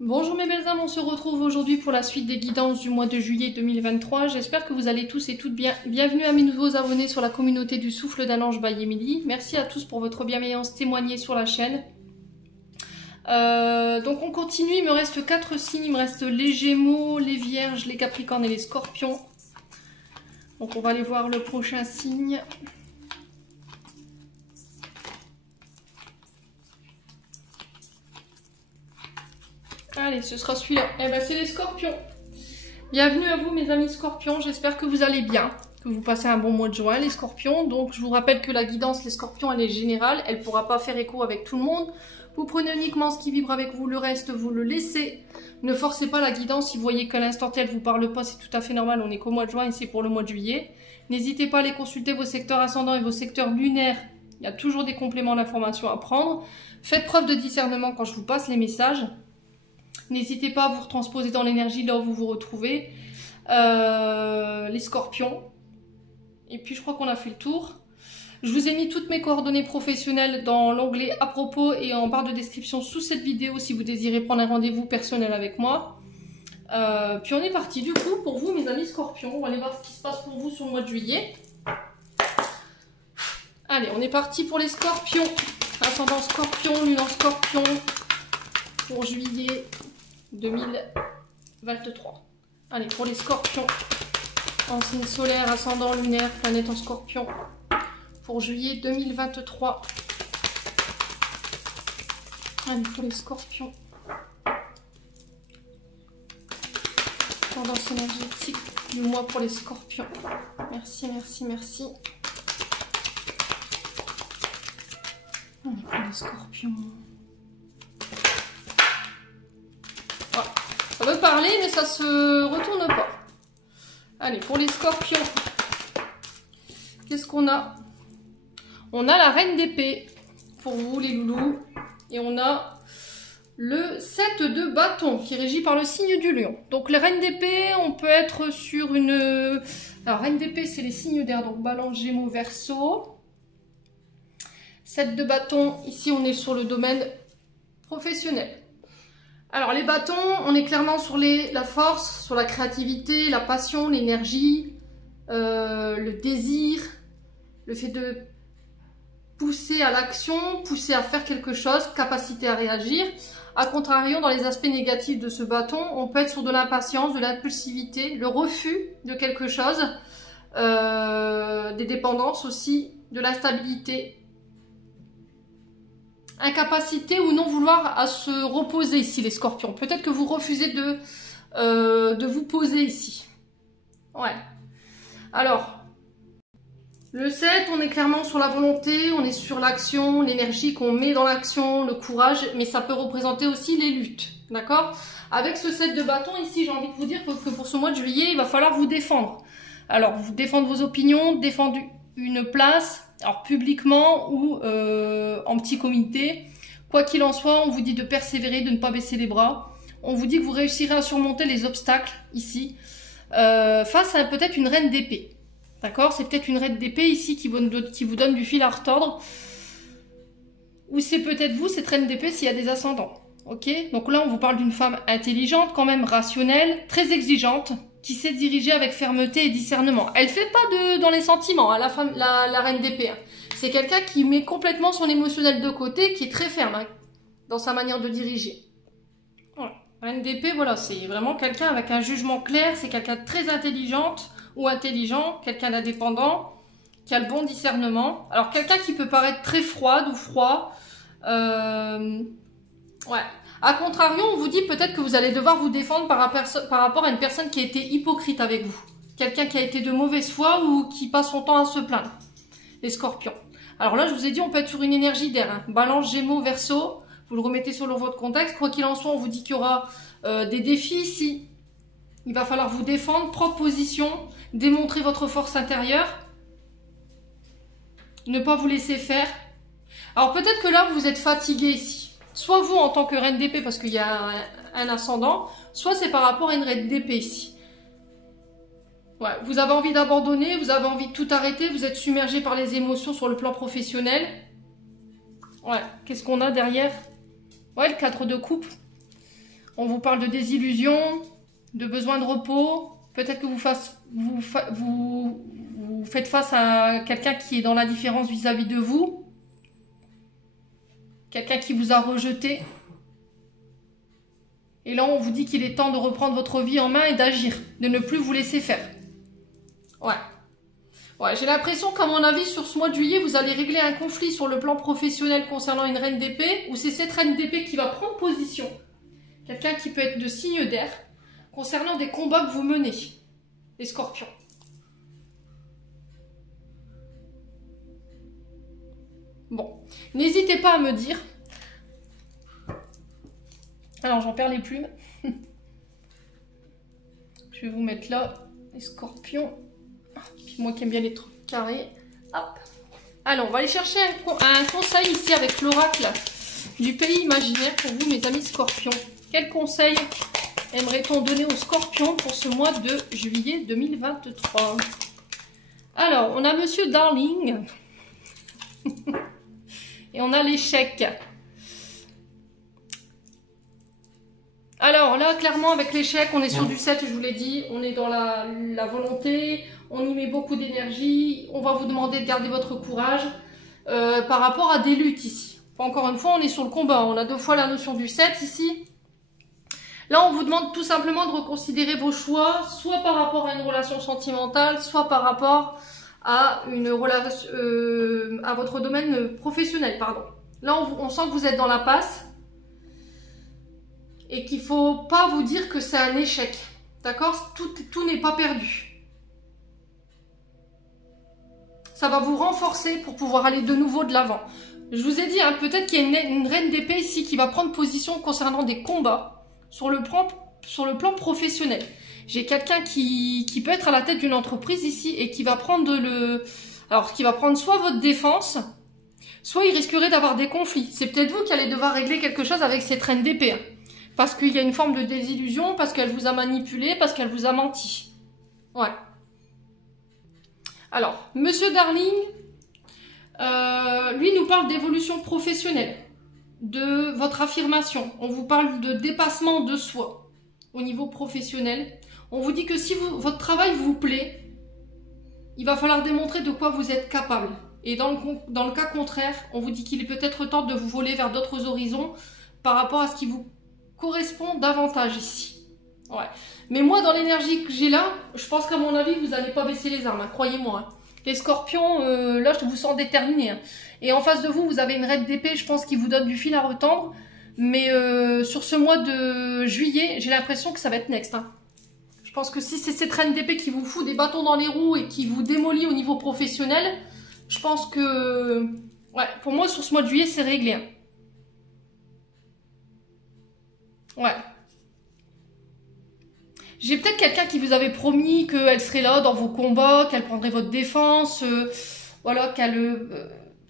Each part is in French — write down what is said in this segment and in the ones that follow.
Bonjour mes belles âmes, on se retrouve aujourd'hui pour la suite des guidances du mois de juillet 2023. J'espère que vous allez tous et toutes bien. Bienvenue à mes nouveaux abonnés sur la communauté du Souffle d'un Ange by Emily. Merci à tous pour votre bienveillance témoignée sur la chaîne. Donc on continue, il me reste 4 signes, il me reste les Gémeaux, les Vierges, les Capricornes et les Scorpions. Donc on va aller voir le prochain signe. Allez, ce sera celui-là. Eh ben, c'est les Scorpions. Bienvenue à vous, mes amis Scorpions. J'espère que vous allez bien, que vous passez un bon mois de juin, les Scorpions. Donc, je vous rappelle que la guidance, les Scorpions, elle est générale. Elle ne pourra pas faire écho avec tout le monde. Vous prenez uniquement ce qui vibre avec vous. Le reste, vous le laissez. Ne forcez pas la guidance. Si vous voyez qu'à l'instant T, elle ne vous parle pas, c'est tout à fait normal. On n'est qu'au mois de juin et c'est pour le mois de juillet. N'hésitez pas à aller consulter vos secteurs ascendants et vos secteurs lunaires. Il y a toujours des compléments d'information à prendre. Faites preuve de discernement quand je vous passe les messages. N'hésitez pas à vous retransposer dans l'énergie là où vous vous retrouvez. Les Scorpions. Et puis je crois qu'on a fait le tour. Je vous ai mis toutes mes coordonnées professionnelles dans l'onglet à propos et en barre de description sous cette vidéo si vous désirez prendre un rendez-vous personnel avec moi. Puis on est parti du coup pour vous mes amis Scorpions. On va aller voir ce qui se passe pour vous sur le mois de juillet. Allez, on est parti pour les Scorpions. Ascendant Scorpion, lune en Scorpion pour juillet 2023. Allez, pour les Scorpions, en signe solaire, ascendant lunaire, planète en Scorpion, pour juillet 2023. Allez, pour les Scorpions, tendance énergétique du mois pour les Scorpions. Merci, merci, merci. Allez, pour les Scorpions. Ça veut parler, mais ça se retourne pas. Allez, pour les Scorpions, qu'est-ce qu'on a? On a la Reine d'épée, pour vous les loulous. Et on a le 7 de bâton, qui est régi par le signe du lion. Donc les Reines d'épée, on peut être sur une... Alors, Reine d'épée, c'est les signes d'air, donc Balance, Gémeaux, Verseau. 7 de bâton, ici on est sur le domaine professionnel. Alors les bâtons, on est clairement sur la force, sur la créativité, la passion, l'énergie, le désir, le fait de pousser à l'action, pousser à faire quelque chose, capacité à réagir. A contrario, dans les aspects négatifs de ce bâton, on peut être sur de l'impatience, de l'impulsivité, le refus de quelque chose, des dépendances aussi, de l'instabilité. Incapacité ou non vouloir à se reposer ici les Scorpions. Peut-être que vous refusez de vous poser ici. Ouais. Alors, le 7, on est clairement sur la volonté, on est sur l'action, l'énergie qu'on met dans l'action, le courage, mais ça peut représenter aussi les luttes. D'accord? Avec ce 7 de bâton ici, j'ai envie de vous dire que pour ce mois de juillet, il va falloir vous défendre. Alors, vous défendre vos opinions, défendre une place... Alors publiquement ou en petit comité, quoi qu'il en soit, on vous dit de persévérer, de ne pas baisser les bras. On vous dit que vous réussirez à surmonter les obstacles ici, face à peut-être une reine d'épée. D'accord? C'est peut-être une reine d'épée ici qui vous donne du fil à retordre. Ou c'est peut-être vous, cette reine d'épée, s'il y a des ascendants. Ok? Donc là, on vous parle d'une femme intelligente, quand même rationnelle, très exigeante, qui sait diriger avec fermeté et discernement. Elle fait pas dans les sentiments, hein, la reine d'épée. Hein. C'est quelqu'un qui met complètement son émotionnel de côté, qui est très ferme hein, dans sa manière de diriger. Voilà. Reine d'épée, voilà, c'est vraiment quelqu'un avec un jugement clair, c'est quelqu'un de très intelligente ou intelligent, quelqu'un d'indépendant, qui a le bon discernement. Alors quelqu'un qui peut paraître très froide ou froid. Ouais. A contrario, on vous dit peut-être que vous allez devoir vous défendre par rapport à une personne qui a été hypocrite avec vous. Quelqu'un qui a été de mauvaise foi ou qui passe son temps à se plaindre. Les Scorpions. Alors là, je vous ai dit, on peut être sur une énergie d'air. Hein. Balance, Gémeaux, Verseau. Vous le remettez sur votre contexte. Quoi qu'il en soit, on vous dit qu'il y aura des défis ici. Il va falloir vous défendre, propre position, démontrer votre force intérieure. Ne pas vous laisser faire. Alors peut-être que là, vous êtes fatigué ici. Soit vous en tant que reine d'épée parce qu'il y a un ascendant, soit c'est par rapport à une reine d'épée ici. Ouais, vous avez envie d'abandonner, vous avez envie de tout arrêter, vous êtes submergé par les émotions sur le plan professionnel. Ouais, qu'est-ce qu'on a derrière? Ouais, le 4 de coupe. On vous parle de désillusion, de besoin de repos. Peut-être que vous faites face à quelqu'un qui est dans l'indifférence vis-à-vis de vous. Quelqu'un qui vous a rejeté. Et là, on vous dit qu'il est temps de reprendre votre vie en main et d'agir. De ne plus vous laisser faire. Ouais. Ouais, j'ai l'impression qu'à mon avis, sur ce mois de juillet, vous allez régler un conflit sur le plan professionnel concernant une reine d'épée. Ou c'est cette reine d'épée qui va prendre position. Quelqu'un qui peut être de signe d'air. Concernant des combats que vous menez. Les scorpions. Bon, n'hésitez pas à me dire. Alors, j'en perds les plumes. Je vais vous mettre là, les scorpions. Puis moi qui aime bien les trucs carrés. Hop. Alors, on va aller chercher un conseil ici avec l'oracle du pays imaginaire pour vous, mes amis scorpions. Quel conseil aimerait-on donner aux scorpions pour ce mois de juillet 2023? Alors, on a Monsieur Darling. Et on a l'échec. Alors là, clairement, avec l'échec, on est sur du 7, je vous l'ai dit. On est dans la volonté, on y met beaucoup d'énergie. On va vous demander de garder votre courage par rapport à des luttes ici. Encore une fois, on est sur le combat. On a 2 fois la notion du 7 ici. Là, on vous demande tout simplement de reconsidérer vos choix, soit par rapport à une relation sentimentale, soit par rapport à une relation, à votre domaine professionnel, pardon. Là, on sent que vous êtes dans la passe et qu'il faut pas vous dire que c'est un échec, d'accord? Tout n'est pas perdu. Ça va vous renforcer pour pouvoir aller de nouveau de l'avant. Je vous ai dit, hein, peut-être qu'il y a une reine d'épée ici qui va prendre position concernant des combats sur le plan professionnel. J'ai quelqu'un qui peut être à la tête d'une entreprise ici et qui va prendre qui va prendre soit votre défense, soit il risquerait d'avoir des conflits. C'est peut-être vous qui allez devoir régler quelque chose avec cette reine d'épée. Hein, parce qu'il y a une forme de désillusion, parce qu'elle vous a manipulé, parce qu'elle vous a menti. Ouais. Alors, Monsieur Darling, lui nous parle d'évolution professionnelle, de votre affirmation. On vous parle de dépassement de soi au niveau professionnel. On vous dit que si votre travail vous plaît, il va falloir démontrer de quoi vous êtes capable. Et dans le cas contraire, on vous dit qu'il est peut-être temps de vous voler vers d'autres horizons par rapport à ce qui vous correspond davantage ici. Ouais. Mais moi, dans l'énergie que j'ai là, je pense qu'à mon avis, vous n'allez pas baisser les armes, hein, croyez-moi. Hein. Les scorpions, là, je vous sens déterminés. Hein. Et en face de vous, vous avez une reine d'épée, je pense, qui vous donne du fil à retendre. Mais sur ce mois de juillet, j'ai l'impression que ça va être next. Hein. Je pense que si c'est cette reine d'épée qui vous fout des bâtons dans les roues et qui vous démolit au niveau professionnel, je pense que... Ouais, pour moi, sur ce mois de juillet, c'est réglé. Hein. Ouais. J'ai peut-être quelqu'un qui vous avait promis qu'elle serait là dans vos combats, qu'elle prendrait votre défense, voilà,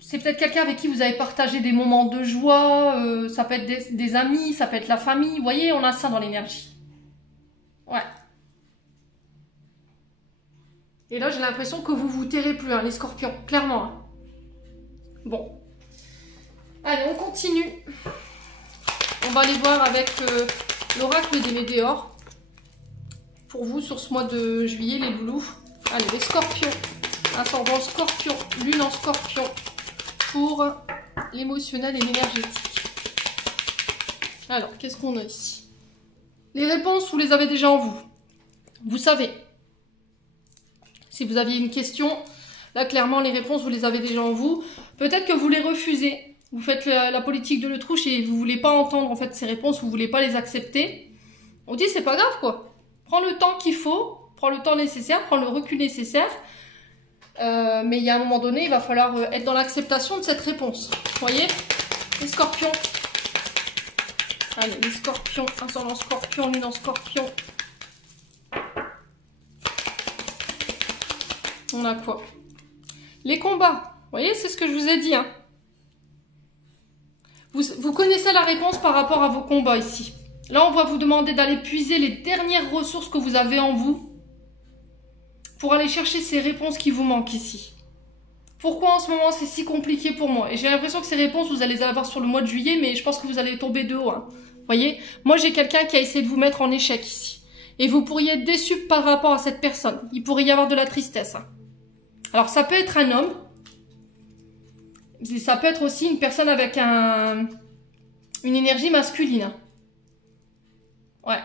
c'est peut-être quelqu'un avec qui vous avez partagé des moments de joie, ça peut être des amis, ça peut être la famille, vous voyez, on a ça dans l'énergie. Ouais. Et là, j'ai l'impression que vous vous tairez plus, hein, les scorpions, clairement. Hein. Bon. Allez, on continue. On va aller voir avec l'oracle des météores. Pour vous, sur ce mois de juillet, les loulous. Allez, les scorpions. Ascendant scorpion, lune en scorpion. Pour l'émotionnel et l'énergétique. Alors, qu'est-ce qu'on a ici? Les réponses, vous les avez déjà en vous. Vous savez. Si vous aviez une question, là, clairement, les réponses, vous les avez déjà en vous. Peut-être que vous les refusez. Vous faites la politique de l'autruche et vous voulez pas entendre, en fait, ces réponses. Vous voulez pas les accepter. On dit, c'est pas grave, quoi. Prends le temps qu'il faut, prends le temps nécessaire, prends le recul nécessaire. Mais il y a un moment donné, il va falloir être dans l'acceptation de cette réponse. Vous voyez? Les scorpions. Allez, les scorpions, ascendant scorpion, lune en scorpion. On a quoi? Les combats. Vous voyez, c'est ce que je vous ai dit. Hein. Vous connaissez la réponse par rapport à vos combats ici. Là, on va vous demander d'aller puiser les dernières ressources que vous avez en vous pour aller chercher ces réponses qui vous manquent ici. Pourquoi en ce moment c'est si compliqué pour moi? Et j'ai l'impression que ces réponses, vous allez les avoir sur le mois de juillet, mais je pense que vous allez tomber de haut. Hein. Voyez, moi j'ai quelqu'un qui a essayé de vous mettre en échec ici. Et vous pourriez être déçu par rapport à cette personne. Il pourrait y avoir de la tristesse. Hein. Alors ça peut être un homme. Ça peut être aussi une personne avec une énergie masculine. Ouais.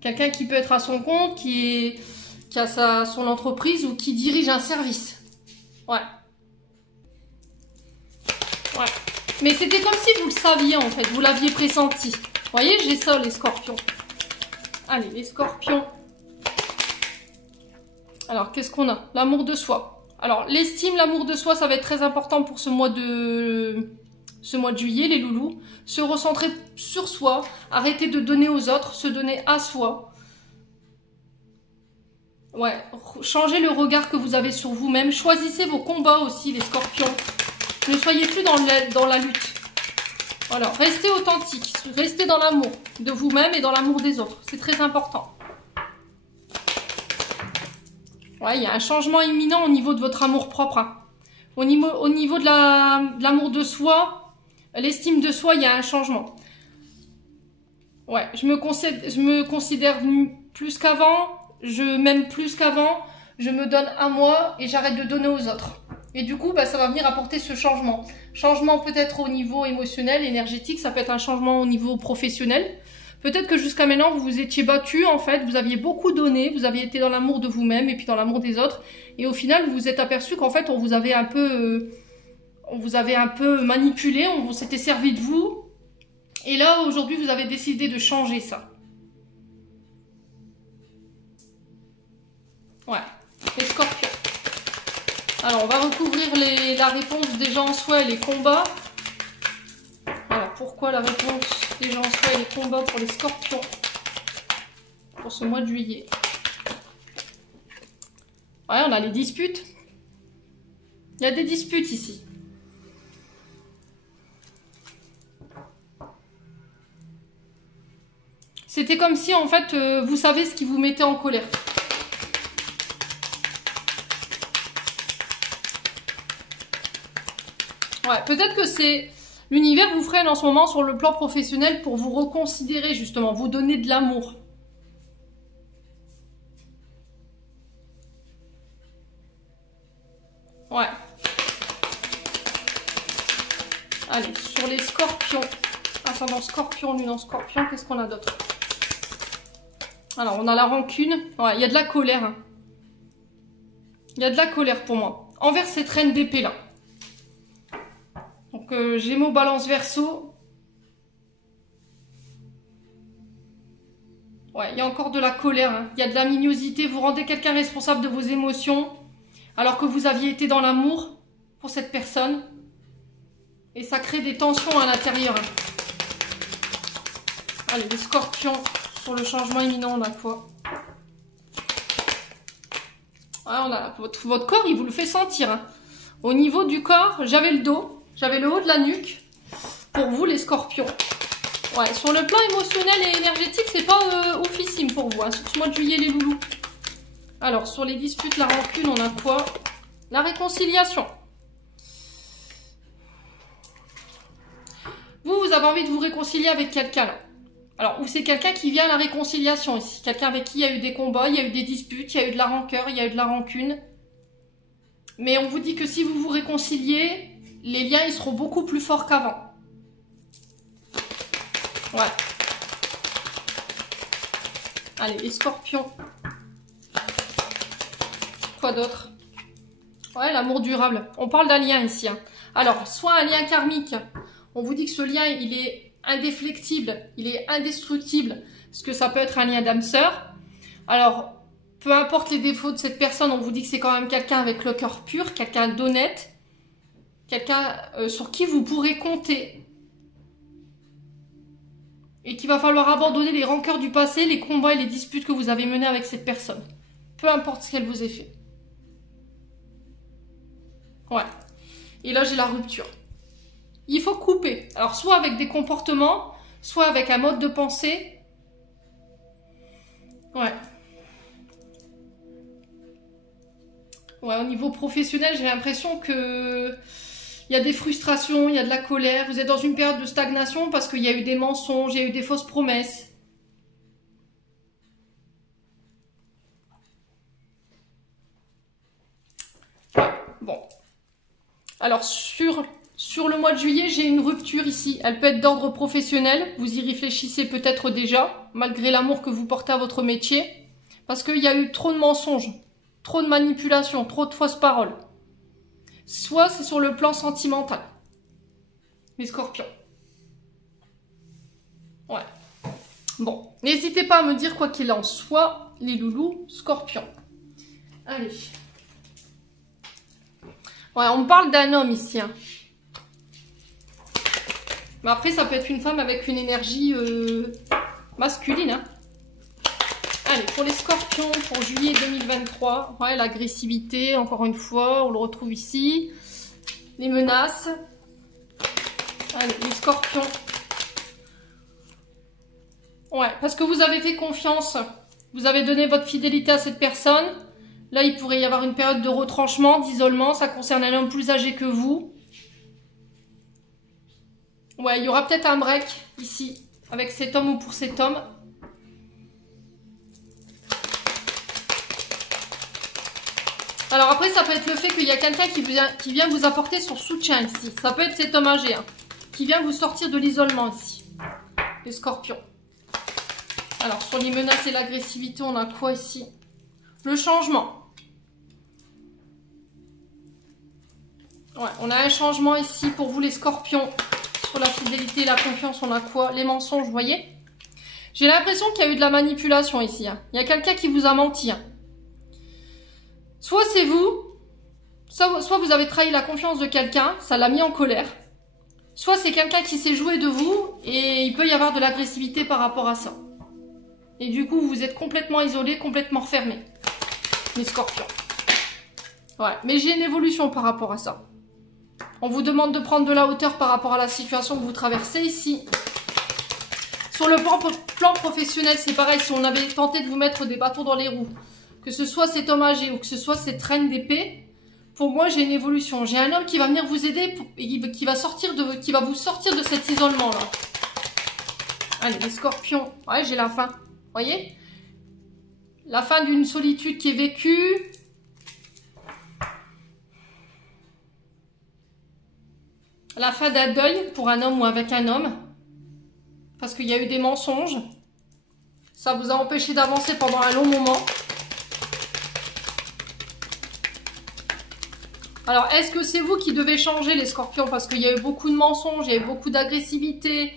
Quelqu'un qui peut être à son compte, qui a son entreprise ou qui dirige un service. Ouais. Ouais. Mais c'était comme si vous le saviez en fait, vous l'aviez pressenti. Vous voyez, j'ai ça les scorpions. Allez, les scorpions. Alors, qu'est-ce qu'on a? L'amour de soi. Alors, l'estime, l'amour de soi, ça va être très important pour ce mois de juillet, les loulous. Se recentrer sur soi, arrêter de donner aux autres, se donner à soi. Ouais, changez le regard que vous avez sur vous-même. Choisissez vos combats aussi, les scorpions. Ne soyez plus dans la lutte. Voilà, restez authentique, restez dans l'amour de vous-même et dans l'amour des autres. C'est très important. Ouais, il y a un changement imminent au niveau de votre amour propre. Hein. Au niveau de l'amour de soi, l'estime de soi, il y a un changement. Ouais, je me considère plus qu'avant, je m'aime plus qu'avant, je me donne à moi et j'arrête de donner aux autres. Et du coup, bah, ça va venir apporter ce changement. Changement peut-être au niveau émotionnel, énergétique, ça peut être un changement au niveau professionnel. Peut-être que jusqu'à maintenant, vous vous étiez battu, en fait, vous aviez beaucoup donné, vous aviez été dans l'amour de vous-même et puis dans l'amour des autres. Et au final, vous vous êtes aperçu qu'en fait, on vous avait un peu manipulé, on s'était servi de vous. Et là, aujourd'hui, vous avez décidé de changer ça. Ouais, les scorpions. Alors, on va recouvrir la réponse des gens en soi et les combats. Alors, pourquoi la réponse des gens en soi et les combats pour les scorpions pour ce mois de juillet? Ouais, on a les disputes. Il y a des disputes ici. C'était comme si, en fait, vous savez ce qui vous mettait en colère. Ouais, peut-être que c'est... L'univers vous freine en ce moment sur le plan professionnel pour vous reconsidérer, justement, vous donner de l'amour. Ouais. Allez, sur les scorpions. Ascendant scorpion, lune en scorpion, qu'est-ce qu'on a d'autre? Alors, on a la rancune. Ouais, il y a de la colère. Hein. Il y a de la colère pour moi. Envers cette reine d'épée là. Donc, Gémeaux, Balance, Verseau. Ouais, il y a encore de la colère. Hein. Il y a de la mignosité. Vous rendez quelqu'un responsable de vos émotions. Alors que vous aviez été dans l'amour pour cette personne. Et ça crée des tensions à l'intérieur. Hein. Allez, les scorpions. Sur le changement imminent, on a quoi? Ouais, on a votre corps, il vous le fait sentir. Hein. Au niveau du corps, j'avais le dos. J'avais le haut de la nuque. Pour vous, les scorpions. Ouais, sur le plan émotionnel et énergétique, c'est pas oufissime pour vous. Hein, sur ce mois de juillet, les loulous. Alors, sur les disputes, la rancune, on a quoi? La réconciliation. Vous avez envie de vous réconcilier avec quelqu'un, là. Alors, ou c'est quelqu'un qui vient à la réconciliation ici. Quelqu'un avec qui il y a eu des combats, il y a eu des disputes, il y a eu de la rancœur, il y a eu de la rancune. Mais on vous dit que si vous vous réconciliez, les liens, ils seront beaucoup plus forts qu'avant. Ouais. Allez, les scorpions. Quoi d'autre? Ouais, l'amour durable. On parle d'un lien ici. Hein. Alors, soit un lien karmique. On vous dit que ce lien, il est indéflectible, il est indestructible. Parce que ça peut être un lien d'âme sœur. Alors, peu importe les défauts de cette personne, on vous dit que c'est quand même quelqu'un avec le cœur pur, quelqu'un d'honnête. Quelqu'un sur qui vous pourrez compter. Et qu'il va falloir abandonner les rancœurs du passé, les combats et les disputes que vous avez menés avec cette personne. Peu importe ce qu'elle vous ait fait. Ouais. Et là, j'ai la rupture. Il faut couper. Alors, soit avec des comportements, soit avec un mode de pensée. Ouais. Ouais, au niveau professionnel, j'ai l'impression que Il y a des frustrations, il y a de la colère. Vous êtes dans une période de stagnation parce qu'il y a eu des mensonges, il y a eu des fausses promesses. Ouais, bon. Alors, sur le mois de juillet, j'ai une rupture ici. Elle peut être d'ordre professionnel. Vous y réfléchissez peut-être déjà, malgré l'amour que vous portez à votre métier. Parce qu'il y a eu trop de mensonges, trop de manipulations, trop de fausses paroles. Soit c'est sur le plan sentimental. Les scorpions. Ouais. Bon, n'hésitez pas à me dire quoi qu'il en soit, les loulous scorpions. Allez. Ouais, on me parle d'un homme ici. Hein. Mais après, ça peut être une femme avec une énergie masculine. Hein. Allez, pour les scorpions, pour juillet 2023, ouais, l'agressivité, encore une fois, on le retrouve ici. Les menaces. Allez, les scorpions. Ouais, parce que vous avez fait confiance, vous avez donné votre fidélité à cette personne. Là, il pourrait y avoir une période de retranchement, d'isolement. Ça concerne un homme plus âgé que vous. Ouais, il y aura peut-être un break ici, avec cet homme ou pour cet homme. Alors après, ça peut être le fait qu'il y a quelqu'un qui vient vous apporter son soutien ici. Ça peut être cet homme âgé, hein, qui vient vous sortir de l'isolement ici. Les scorpions. Alors, sur les menaces et l'agressivité, on a quoi ici? Le changement. Ouais, on a un changement ici pour vous les scorpions. Sur la fidélité et la confiance, on a quoi? Les mensonges, vous voyez? J'ai l'impression qu'il y a eu de la manipulation ici. Hein. Il y a quelqu'un qui vous a menti. Hein. Soit c'est vous, soit vous avez trahi la confiance de quelqu'un, ça l'a mis en colère. Soit c'est quelqu'un qui s'est joué de vous et il peut y avoir de l'agressivité par rapport à ça. Et du coup, vous êtes complètement isolé, complètement refermé. Les scorpions. Ouais, mais j'ai une évolution par rapport à ça. On vous demande de prendre de la hauteur par rapport à la situation que vous traversez ici. Sur le plan professionnel, c'est pareil. Si on avait tenté de vous mettre des bâtons dans les roues, que ce soit cet homme âgé ou que ce soit cette reine d'épée, pour moi, j'ai une évolution. J'ai un homme qui va venir vous aider et qui va vous sortir de cet isolement-là. Allez, les scorpions. Ouais, j'ai la fin. Vous voyez? La fin d'une solitude qui est vécue. La fin d'un deuil pour un homme ou avec un homme. Parce qu'il y a eu des mensonges. Ça vous a empêché d'avancer pendant un long moment. Alors, est-ce que c'est vous qui devez changer les scorpions? Parce qu'il y a eu beaucoup de mensonges, il y a eu beaucoup d'agressivité.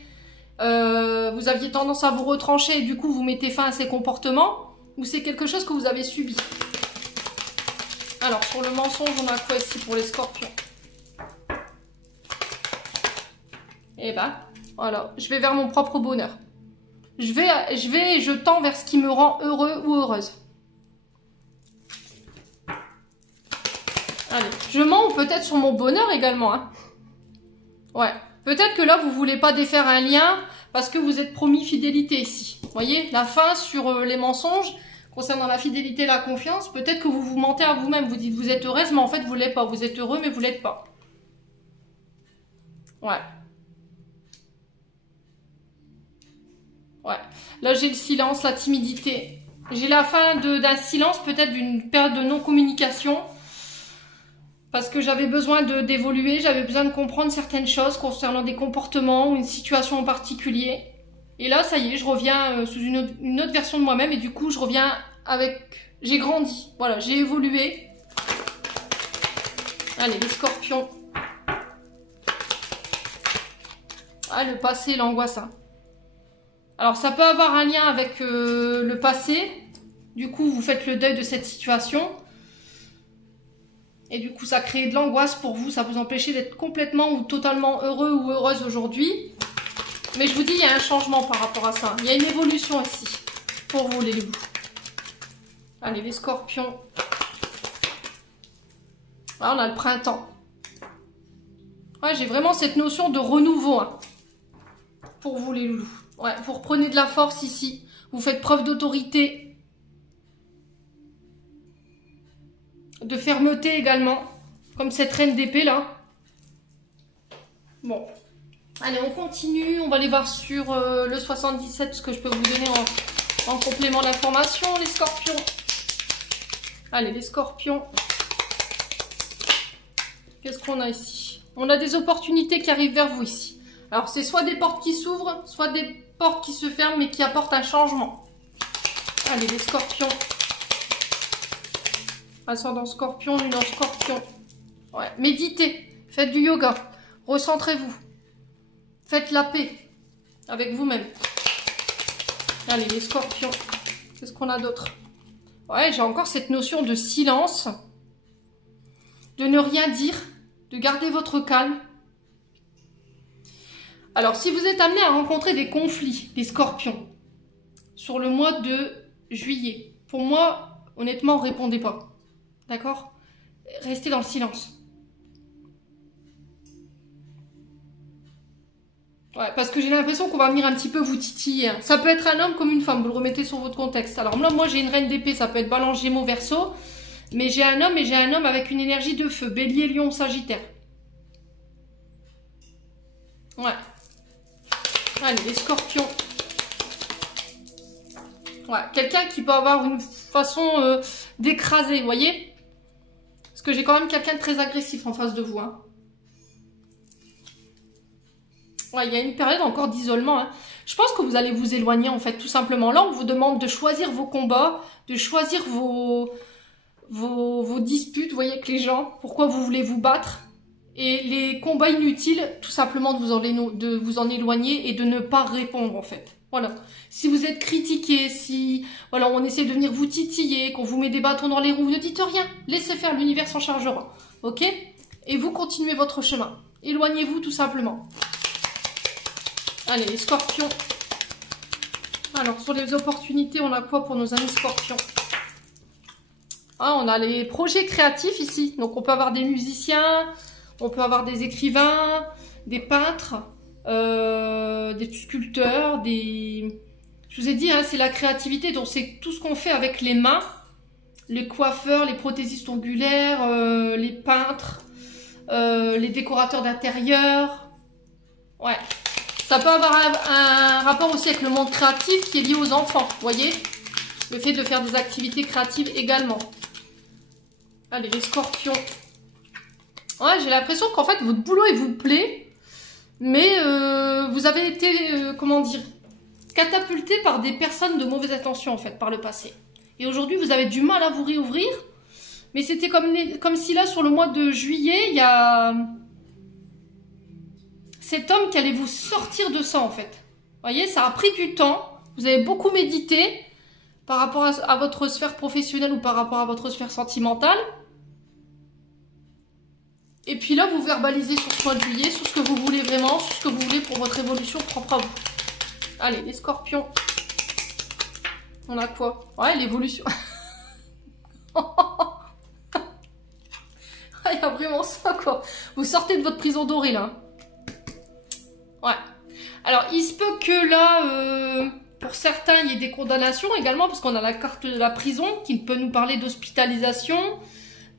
Vous aviez tendance à vous retrancher et du coup, vous mettez fin à ces comportements. Ou c'est quelque chose que vous avez subi? Alors, sur le mensonge, on a quoi ici pour les scorpions? Eh ben, voilà, je vais vers mon propre bonheur. Je tends vers ce qui me rend heureux ou heureuse. Allez, je mens peut-être sur mon bonheur également. Hein. Ouais, peut-être que là, vous voulez pas défaire un lien parce que vous êtes promis fidélité ici. Vous voyez, la fin sur les mensonges concernant la fidélité et la confiance. Peut-être que vous vous mentez à vous-même. Vous dites vous êtes heureuse, mais en fait, vous l'êtes pas. Vous êtes heureux, mais vous l'êtes pas. Ouais. Ouais. Là, j'ai le silence, la timidité. J'ai la fin d'un silence, peut-être d'une période de non-communication. Parce que j'avais besoin d'évoluer, j'avais besoin de comprendre certaines choses concernant des comportements ou une situation en particulier. Et là, ça y est, je reviens sous une autre version de moi-même et du coup, je reviens avec... J'ai grandi, voilà, j'ai évolué. Allez, les scorpions. Ah, le passé, l'angoisse. Hein. Alors, ça peut avoir un lien avec le passé. Du coup, vous faites le deuil de cette situation. Et du coup, ça crée de l'angoisse pour vous. Ça vous empêche d'être complètement ou totalement heureux ou heureuse aujourd'hui. Mais je vous dis, il y a un changement par rapport à ça. Il y a une évolution ici. Pour vous, les loups. Allez, les scorpions. Là, on a le printemps. Ouais, j'ai vraiment cette notion de renouveau. Hein, pour vous, les loulous. Ouais, vous reprenez de la force ici. Vous faites preuve d'autorité. De fermeté également, comme cette reine d'épée là. Bon. Allez, on continue. On va aller voir sur le 77 ce que je peux vous donner en complément d'information, les scorpions. Allez, les scorpions. Qu'est-ce qu'on a ici? On a des opportunités qui arrivent vers vous ici. Alors, c'est soit des portes qui s'ouvrent, soit des portes qui se ferment, mais qui apportent un changement. Allez, les scorpions. Ascendant scorpion, lune en scorpion. Ouais, méditez, faites du yoga, recentrez-vous. Faites la paix avec vous-même. Allez, les scorpions. Qu'est-ce qu'on a d'autre? Ouais, j'ai encore cette notion de silence, de ne rien dire, de garder votre calme. Alors, si vous êtes amené à rencontrer des conflits, les scorpions, sur le mois de juillet, pour moi, honnêtement, répondez pas. D'accord? Restez dans le silence. Ouais, parce que j'ai l'impression qu'on va venir un petit peu vous titiller. Ça peut être un homme comme une femme, vous le remettez sur votre contexte. Alors là, moi j'ai une reine d'épée, ça peut être Balance, Gémeaux, Verseau. Mais j'ai un homme et j'ai un homme avec une énergie de feu. Bélier, Lion, Sagittaire. Ouais. Allez, les scorpions. Ouais, quelqu'un qui peut avoir une façon d'écraser, vous voyez? Parce que j'ai quand même quelqu'un de très agressif en face de vous, hein. Ouais, il y a une période encore d'isolement, hein. Je pense que vous allez vous éloigner, en fait, tout simplement. Là, on vous demande de choisir vos combats, de choisir vos disputes, vous voyez, avec les gens. Pourquoi vous voulez vous battre. Et les combats inutiles, tout simplement de vous en éloigner et de ne pas répondre, en fait. Voilà. Si vous êtes critiqué, si voilà, on essaie de venir vous titiller, qu'on vous met des bâtons dans les roues, ne dites rien. Laissez faire, l'univers s'en chargera. Ok? Et vous continuez votre chemin. Éloignez-vous, tout simplement. Allez, les scorpions. Alors, sur les opportunités, on a quoi pour nos amis scorpions? Ah, on a les projets créatifs ici. Donc, on peut avoir des musiciens, on peut avoir des écrivains, des peintres, des sculpteurs, des... Je vous ai dit, hein, c'est la créativité. Donc, c'est tout ce qu'on fait avec les mains. Les coiffeurs, les prothésistes ongulaires, les peintres, les décorateurs d'intérieur. Ouais. Ça peut avoir un rapport aussi avec le monde créatif qui est lié aux enfants, vous voyez? Le fait de faire des activités créatives également. Allez, les scorpions. Ouais, j'ai l'impression qu'en fait, votre boulot, il vous plaît, mais vous avez été, comment dire, catapulté par des personnes de mauvaise intention, en fait, par le passé. Et aujourd'hui, vous avez du mal à vous réouvrir, mais c'était comme si là, sur le mois de juillet, il y a... cet homme qui allait vous sortir de ça, en fait. Vous voyez, ça a pris du temps. Vous avez beaucoup médité par rapport à votre sphère professionnelle ou par rapport à votre sphère sentimentale. Et puis là, vous verbalisez sur ce mois de juillet, sur ce que vous voulez vraiment, sur ce que vous voulez pour votre évolution propre à vous. Allez, les scorpions. On a quoi? Ouais, l'évolution. Il y a vraiment ça, quoi. Vous sortez de votre prison dorée, là. Ouais. Alors, il se peut que là, pour certains, il y ait des condamnations également, parce qu'on a la carte de la prison qui peut nous parler d'hospitalisation,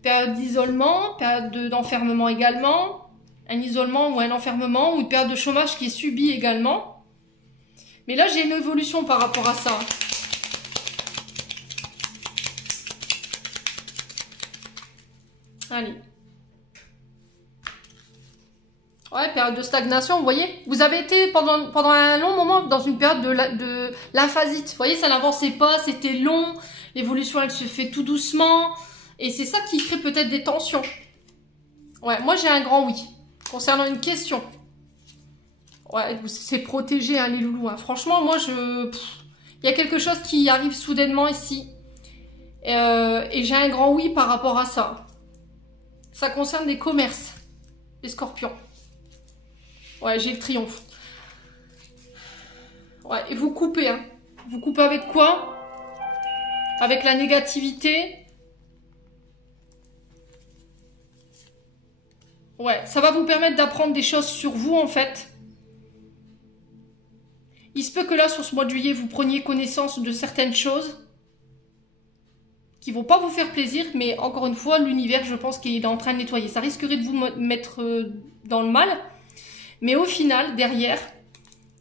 période d'isolement, période d'enfermement également, un isolement ou un enfermement, ou une période de chômage qui est subie également. Mais là, j'ai une évolution par rapport à ça. Allez. Ouais, période de stagnation, vous voyez. Vous avez été pendant un long moment dans une période de lymphasite. Vous voyez, ça n'avançait pas, c'était long. L'évolution, elle se fait tout doucement. Et c'est ça qui crée peut-être des tensions. Ouais, moi j'ai un grand oui. Concernant une question. Ouais, c'est protégé, hein, les loulous. Hein. Franchement, moi, il y a quelque chose qui arrive soudainement ici. Et j'ai un grand oui par rapport à ça. Ça concerne les commerces. Les scorpions. Ouais, j'ai le triomphe. Ouais, et vous coupez, hein. Vous coupez avec quoi? Avec la négativité. Ouais, ça va vous permettre d'apprendre des choses sur vous, en fait. Il se peut que là, sur ce mois de juillet, vous preniez connaissance de certaines choses qui vont pas vous faire plaisir, mais encore une fois, l'univers, je pense qu'il est en train de nettoyer. Ça risquerait de vous mettre dans le mal. Mais au final, derrière,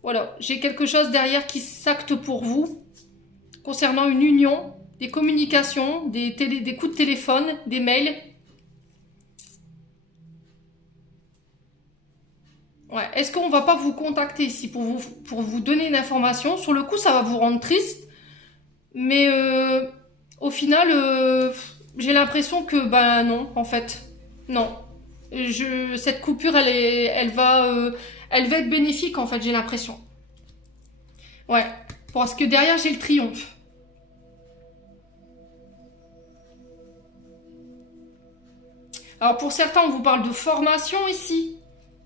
voilà, j'ai quelque chose derrière qui s'acte pour vous, concernant une union, des communications, des coups de téléphone, des mails. Ouais. Est-ce qu'on va pas vous contacter ici pour vous donner une information? Sur le coup, ça va vous rendre triste. Mais au final, j'ai l'impression que, ben non, en fait. Non. Cette coupure, elle va être bénéfique, en fait, j'ai l'impression. Ouais. Parce que derrière, j'ai le triomphe. Alors, pour certains, on vous parle de formation ici.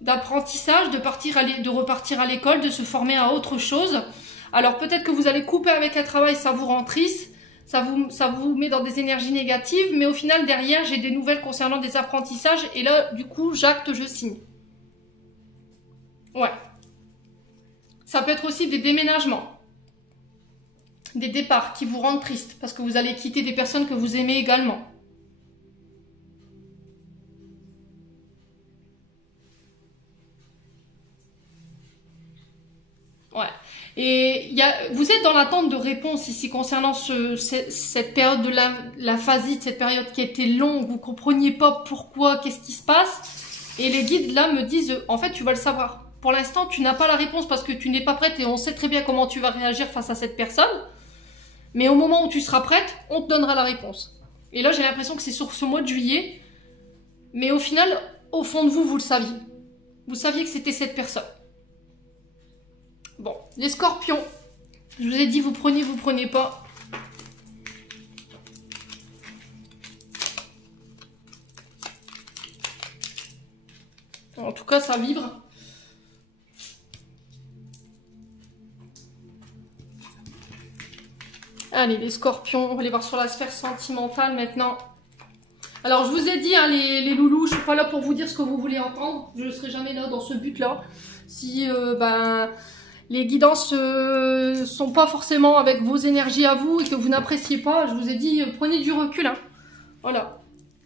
D'apprentissage, de repartir à l'école, de se former à autre chose. Alors peut-être que vous allez couper avec un travail, ça vous rend triste, ça vous met dans des énergies négatives, mais au final derrière j'ai des nouvelles concernant des apprentissages et là du coup j'acte, je signe. Ouais. Ça peut être aussi des déménagements, des départs qui vous rendent triste parce que vous allez quitter des personnes que vous aimez également. Ouais. Et vous êtes dans l'attente de réponses ici concernant cette période de la phasite, cette période qui a été longue, vous compreniez pas pourquoi, qu'est-ce qui se passe. Et les guides là me disent, en fait tu vas le savoir. Pour l'instant tu n'as pas la réponse parce que tu n'es pas prête et on sait très bien comment tu vas réagir face à cette personne. Mais au moment où tu seras prête, on te donnera la réponse. Et là j'ai l'impression que c'est sur ce mois de juillet. Mais au final, au fond de vous, vous le saviez. Vous saviez que c'était cette personne. Bon, les scorpions, je vous ai dit vous prenez pas. En tout cas, ça vibre. Allez, les scorpions, on va les voir sur la sphère sentimentale maintenant. Alors, je vous ai dit, hein, les loulous, je suis pas là pour vous dire ce que vous voulez entendre. Je ne serai jamais là dans ce but-là. Si, les guidances sont pas forcément avec vos énergies à vous et que vous n'appréciez pas, je vous ai dit, prenez du recul. Hein. Voilà.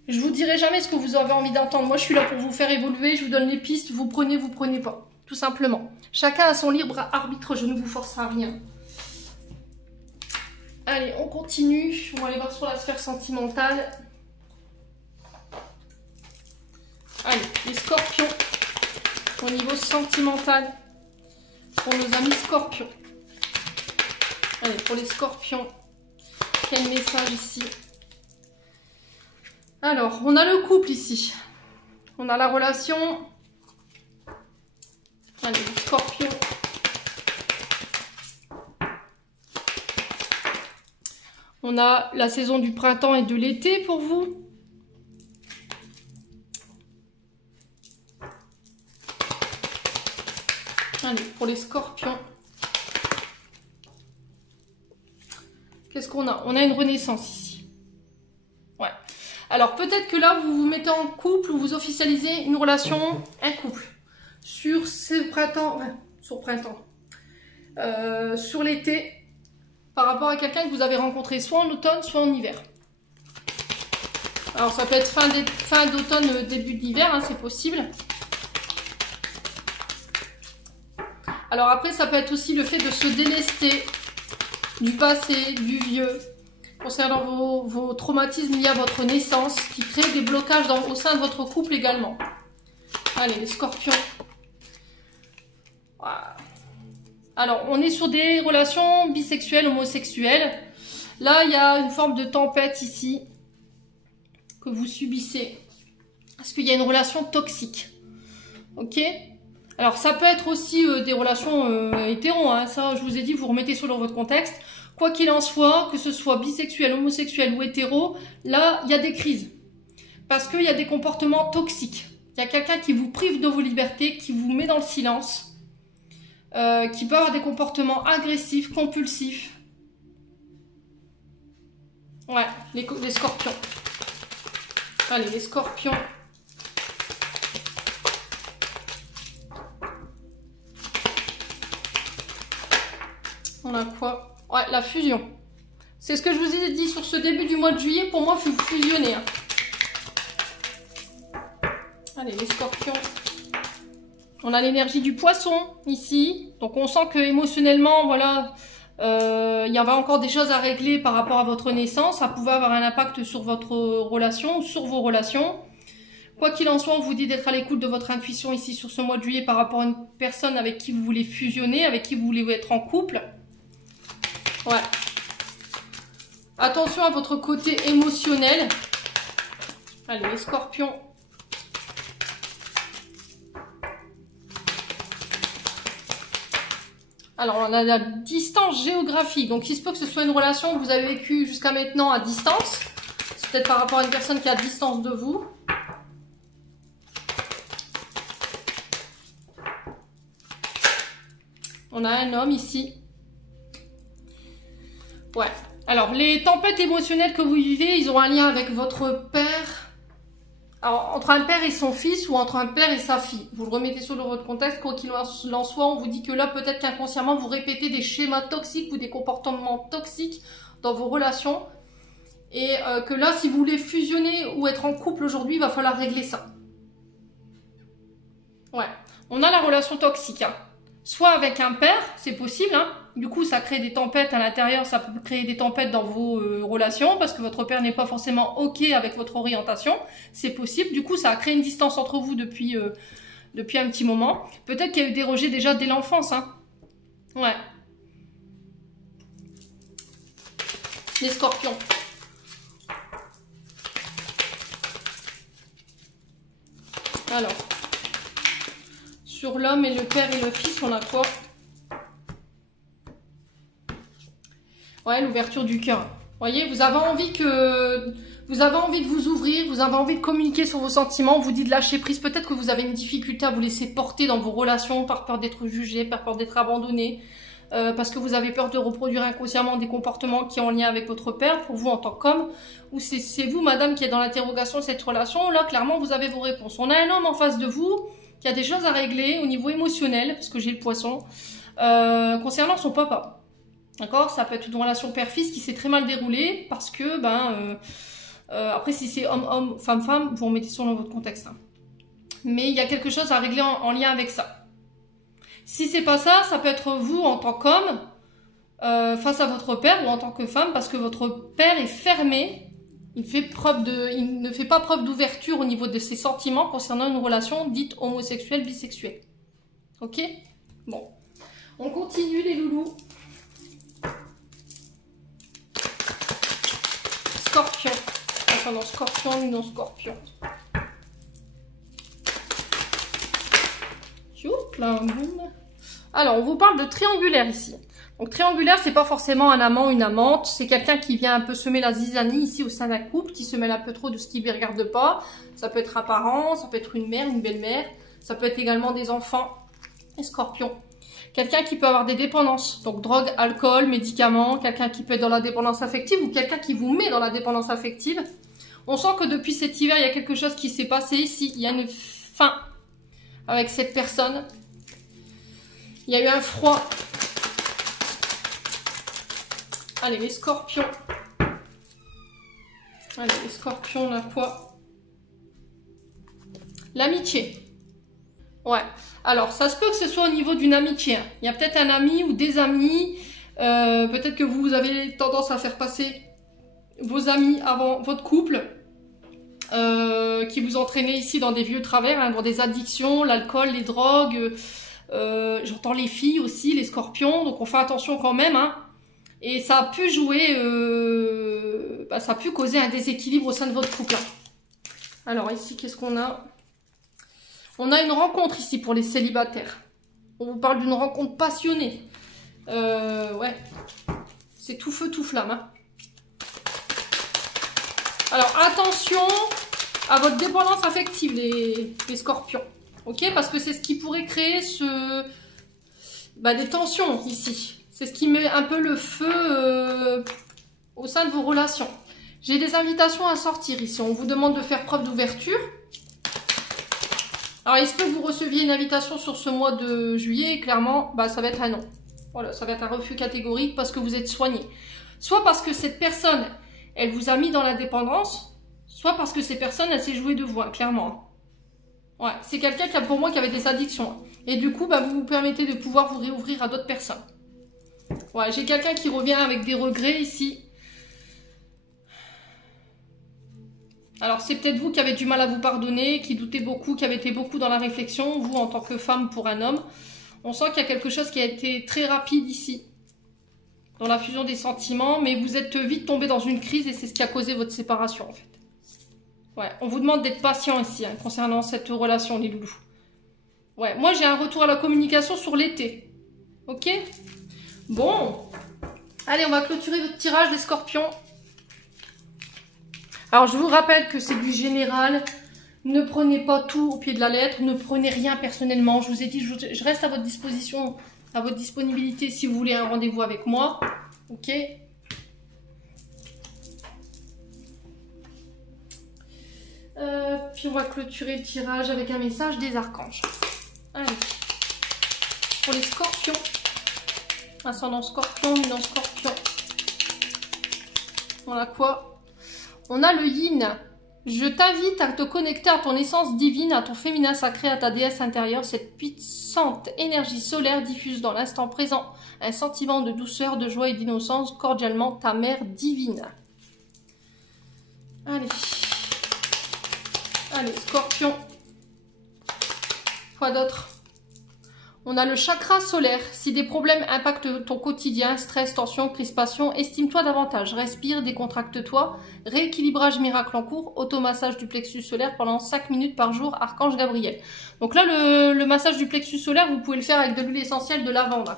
Je vous dirai jamais ce que vous avez envie d'entendre. Moi, je suis là pour vous faire évoluer. Je vous donne les pistes. Vous prenez pas. Tout simplement. Chacun a son libre arbitre. Je ne vous force à rien. Allez, on continue. On va aller voir sur la sphère sentimentale. Allez, les scorpions. Au niveau sentimental. Pour nos amis scorpions. Allez, pour les scorpions. Quel message ici? Alors, on a le couple ici. On a la relation. Allez, les scorpions. On a la saison du printemps et de l'été pour vous. Allez, pour les scorpions. Qu'est-ce qu'on a? On a une renaissance ici. Ouais. Alors, peut-être que là, vous vous mettez en couple ou vous officialisez une relation, un couple. Sur ce printemps, sur l'été, par rapport à quelqu'un que vous avez rencontré soit en automne, soit en hiver. Alors, ça peut être fin d'automne, début d'hiver, hein, c'est possible. Alors après, ça peut être aussi le fait de se délester du passé, du vieux, concernant vos traumatismes liés à votre naissance, qui créent des blocages au sein de votre couple également. Allez, les scorpions. Voilà. Alors, on est sur des relations bisexuelles, homosexuelles. Là, il y a une forme de tempête ici que vous subissez. Parce qu'il y a une relation toxique. Ok ? Alors, ça peut être aussi des relations hétéros, hein. Ça, je vous ai dit, vous remettez ça dans votre contexte. Quoi qu'il en soit, que ce soit bisexuel, homosexuel ou hétéro, là, il y a des crises. Parce qu'il y a des comportements toxiques. Il y a quelqu'un qui vous prive de vos libertés, qui vous met dans le silence, qui peut avoir des comportements agressifs, compulsifs. Ouais, les scorpions. Allez, les scorpions. On a quoi? Ouais, la fusion. C'est ce que je vous ai dit sur ce début du mois de juillet. Pour moi, il faut fusionner. Hein. Allez, les scorpions. On a l'énergie du poisson ici. Donc on sent que émotionnellement, voilà, il y avait encore des choses à régler par rapport à votre naissance. Ça pouvait avoir un impact sur votre relation ou sur vos relations. Quoi qu'il en soit, on vous dit d'être à l'écoute de votre intuition ici sur ce mois de juillet par rapport à une personne avec qui vous voulez fusionner, avec qui vous voulez être en couple. Ouais. Attention à votre côté émotionnel. Allez, les scorpions. Alors, on a la distance géographique. Donc, il se peut que ce soit une relation que vous avez vécue jusqu'à maintenant à distance. C'est peut-être par rapport à une personne qui est à distance de vous. On a un homme ici. Ouais. Alors, les tempêtes émotionnelles que vous vivez, ils ont un lien avec votre père. Alors, entre un père et son fils ou entre un père et sa fille. Vous le remettez sur votre contexte. Quoi qu'il en soit, on vous dit que là, peut-être qu'inconsciemment, vous répétez des schémas toxiques ou des comportements toxiques dans vos relations. Et que là, si vous voulez fusionner ou être en couple aujourd'hui, il va falloir régler ça. Ouais. On a la relation toxique, hein. Soit avec un père, c'est possible, hein. Du coup, ça crée des tempêtes à l'intérieur, ça peut créer des tempêtes dans vos relations, parce que votre père n'est pas forcément OK avec votre orientation, c'est possible. Du coup, ça a créé une distance entre vous depuis un petit moment. Peut-être qu'il y a eu des rejets déjà dès l'enfance, hein. Ouais. Les scorpions. Alors... Sur l'homme et le père et le fils, on a quoi? Ouais, l'ouverture du cœur. Vous voyez, vous avez envie de vous ouvrir, vous avez envie de communiquer sur vos sentiments, on vous dit de lâcher prise. Peut-être que vous avez une difficulté à vous laisser porter dans vos relations par peur d'être jugé, par peur d'être abandonné, parce que vous avez peur de reproduire inconsciemment des comportements qui ont en lien avec votre père, pour vous en tant qu'homme, ou c'est vous, madame, qui est dans l'interrogation de cette relation. Là, clairement, vous avez vos réponses. On a un homme en face de vous qui a des choses à régler au niveau émotionnel, parce que j'ai le poisson, concernant son papa. D'accord? Ça peut être une relation père-fils qui s'est très mal déroulée, parce que, après, si c'est homme-homme, femme-femme, vous remettez ça dans votre contexte. Hein. Mais il y a quelque chose à régler en lien avec ça. Si c'est pas ça, ça peut être vous en tant qu'homme, face à votre père, ou en tant que femme, parce que votre père est fermé. Il ne fait pas preuve d'ouverture au niveau de ses sentiments concernant une relation dite homosexuelle, bisexuelle. Ok? Bon. On continue les loulous. Scorpion. Enfin non, scorpion, non scorpion. Youp, là, boum. Alors, on vous parle de triangulaire ici. Donc triangulaire, c'est pas forcément un amant, une amante, c'est quelqu'un qui vient un peu semer la zizanie ici au sein d'un couple, qui se mêle un peu trop de ce qui ne regarde pas. Ça peut être un parent, ça peut être une mère, une belle-mère, ça peut être également des enfants, les scorpions. Quelqu'un qui peut avoir des dépendances, donc drogue, alcool, médicaments, quelqu'un qui peut être dans la dépendance affective ou quelqu'un qui vous met dans la dépendance affective. On sent que depuis cet hiver, il y a quelque chose qui s'est passé ici, il y a une fin avec cette personne. Il y a eu un froid. Allez, les scorpions. Allez, les scorpions, on a quoi? L'amitié. Ouais. Alors, ça se peut que ce soit au niveau d'une amitié. Hein. Il y a peut-être un ami ou des amis. Peut-être que vous avez tendance à faire passer vos amis avant votre couple. Qui vous entraînez ici dans des vieux travers, hein, dans des addictions, l'alcool, les drogues. J'entends les filles aussi, les scorpions. Donc, on fait attention quand même, hein. Et ça a pu jouer, ça a pu causer un déséquilibre au sein de votre couple. Alors ici, qu'est-ce qu'on a? On a une rencontre ici pour les célibataires. On vous parle d'une rencontre passionnée. Ouais, c'est tout feu, tout flamme. Hein. Alors attention à votre dépendance affective, les scorpions. Ok, parce que c'est ce qui pourrait créer des tensions ici. C'est ce qui met un peu le feu au sein de vos relations. J'ai des invitations à sortir ici. On vous demande de faire preuve d'ouverture. Alors, est-ce que vous receviez une invitation sur ce mois de juillet? Et clairement, ça va être un non. Voilà, ça va être un refus catégorique parce que vous êtes soigné. Soit parce que cette personne, elle vous a mis dans la dépendance, soit parce que cette personne, elle s'est jouée de vous, hein, clairement. Ouais, c'est quelqu'un qui, pour moi, qui avait des addictions. Et du coup, bah, vous vous permettez de pouvoir vous réouvrir à d'autres personnes. Ouais, j'ai quelqu'un qui revient avec des regrets ici. Alors, c'est peut-être vous qui avez du mal à vous pardonner, qui doutez beaucoup, qui avez été beaucoup dans la réflexion, vous en tant que femme pour un homme. On sent qu'il y a quelque chose qui a été très rapide ici, dans la fusion des sentiments, mais vous êtes vite tombé dans une crise et c'est ce qui a causé votre séparation, en fait. Ouais, on vous demande d'être patient ici, hein, concernant cette relation, les loulous. Ouais, moi, j'ai un retour à la communication sur l'été. Ok? Bon. Allez, on va clôturer votre tirage, les scorpions. Alors, je vous rappelle que c'est du général. Ne prenez pas tout au pied de la lettre. Ne prenez rien personnellement. Je vous ai dit, je reste à votre disposition, à votre disponibilité si vous voulez un rendez-vous avec moi. Ok? Puis on va clôturer le tirage avec un message des archanges. Allez. Pour les scorpions. Ascendant scorpion, luminant scorpion. Voilà quoi? On a le yin. Je t'invite à te connecter à ton essence divine, à ton féminin sacré, à ta déesse intérieure. Cette puissante énergie solaire diffuse dans l'instant présent un sentiment de douceur, de joie et d'innocence. Cordialement, ta mère divine. Allez. Allez, scorpion. Quoi d'autre? On a le chakra solaire. Si des problèmes impactent ton quotidien, stress, tension, crispation, estime-toi davantage. Respire, décontracte-toi. Rééquilibrage miracle en cours. Automassage du plexus solaire pendant 5 minutes par jour. Archange Gabriel. Donc là, le massage du plexus solaire, vous pouvez le faire avec de l'huile essentielle de lavande.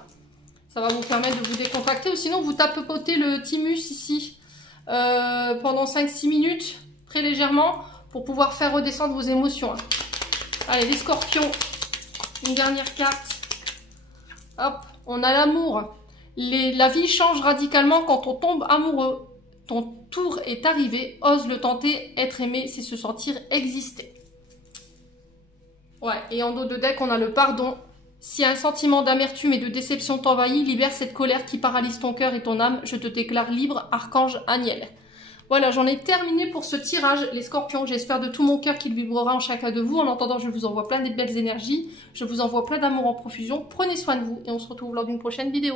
Ça va vous permettre de vous décontracter. Ou sinon, vous tapotez le thymus ici pendant 5-6 minutes, très légèrement, pour pouvoir faire redescendre vos émotions. Allez, les scorpions. Une dernière carte. Hop, on a l'amour. La vie change radicalement quand on tombe amoureux. Ton tour est arrivé. Ose le tenter. Être aimé, c'est se sentir exister. Ouais, et en dos de deck, on a le pardon. Si un sentiment d'amertume et de déception t'envahit, libère cette colère qui paralyse ton cœur et ton âme. Je te déclare libre, archange Aniel. Voilà, j'en ai terminé pour ce tirage, les scorpions. J'espère de tout mon cœur qu'il vibrera en chacun de vous. En attendant, je vous envoie plein de belles énergies. Je vous envoie plein d'amour en profusion. Prenez soin de vous et on se retrouve lors d'une prochaine vidéo.